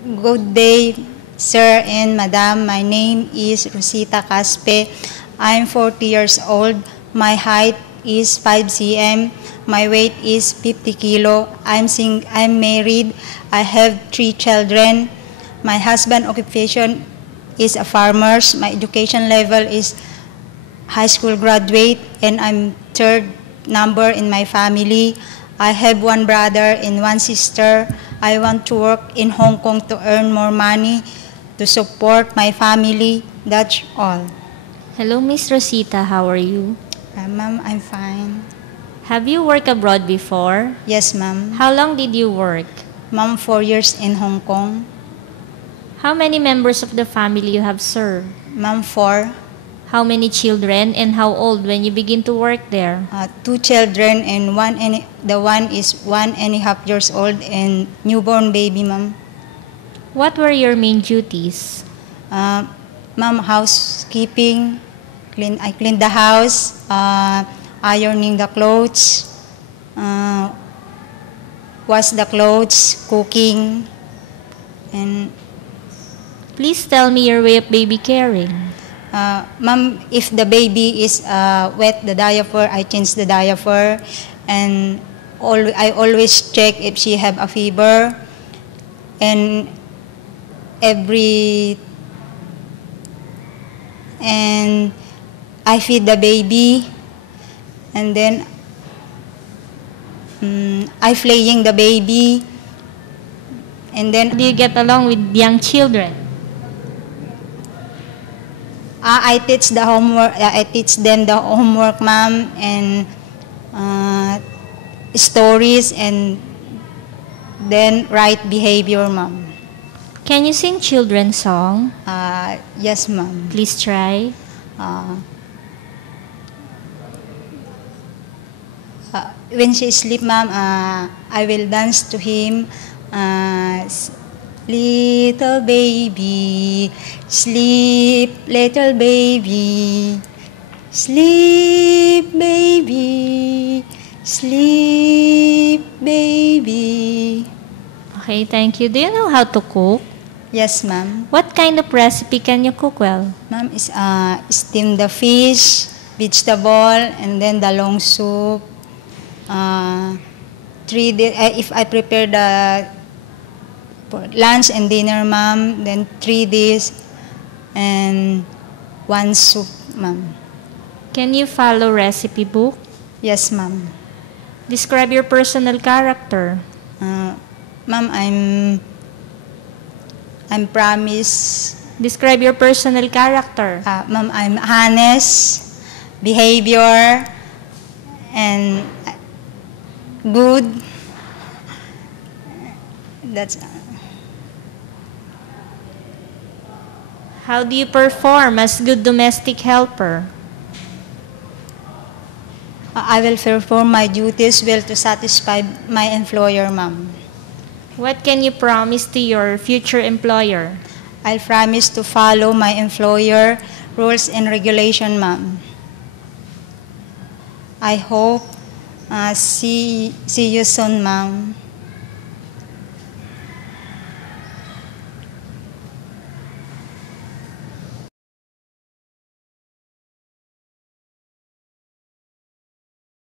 Good day, sir and madam. My name is Rosita Caspe. I'm 40 years old. My height is 5 cm. My weight is 50 kilo. I'm married. I have 3 children. My husband occupation is a farmer. My education level is high school graduate, and I'm third number in my family. I have 1 brother and 1 sister. I want to work in Hong Kong to earn more money to support my family. That's all. Hello, Miss Rosita. How are you? Ma'am, I'm fine. Have you worked abroad before? Yes, ma'am. How long did you work? Ma'am, 4 years in Hong Kong. How many members of the family you have served? Ma'am, 4. How many children and how old when you begin to work there? 2 children and the one is 1.5 years old and newborn baby, ma'am. What were your main duties? Ma'am, housekeeping. I clean the house, ironing the clothes, wash the clothes, cooking, and Please tell me your way of baby caring. ma'am, if the baby is wet, the diaper, I change the diaper, and I always check if she have a fever, and I feed the baby, and then I flaying the baby, and then Do you get along with young children? I teach the homework. I teach them the homework, ma'am, and stories, and then right behavior, ma'am. Can you sing children's song? Yes, ma'am. Please try. When she sleep, ma'am, I will dance to him. Little baby, sleep, little baby, sleep, baby, sleep, baby. Okay, thank you. Do you know how to cook? Yes, ma'am. What kind of recipe can you cook well? Ma'am, is steam the fish, vegetable, and then the long soup. 3 days, if I prepare the for lunch and dinner, ma'am, then 3 days and 1 soup, ma'am. Can you follow recipe book? Yes, ma'am. Describe your personal character. Ma'am, I'm promise. Describe your personal character. Ma'am, I'm honest, behavior, and good. That's How do you perform as good domestic helper? I will perform my duties well to satisfy my employer, ma'am. What can you promise to your future employer? I'll promise to follow my employer rules and regulation, ma'am. I hope see you soon, ma'am.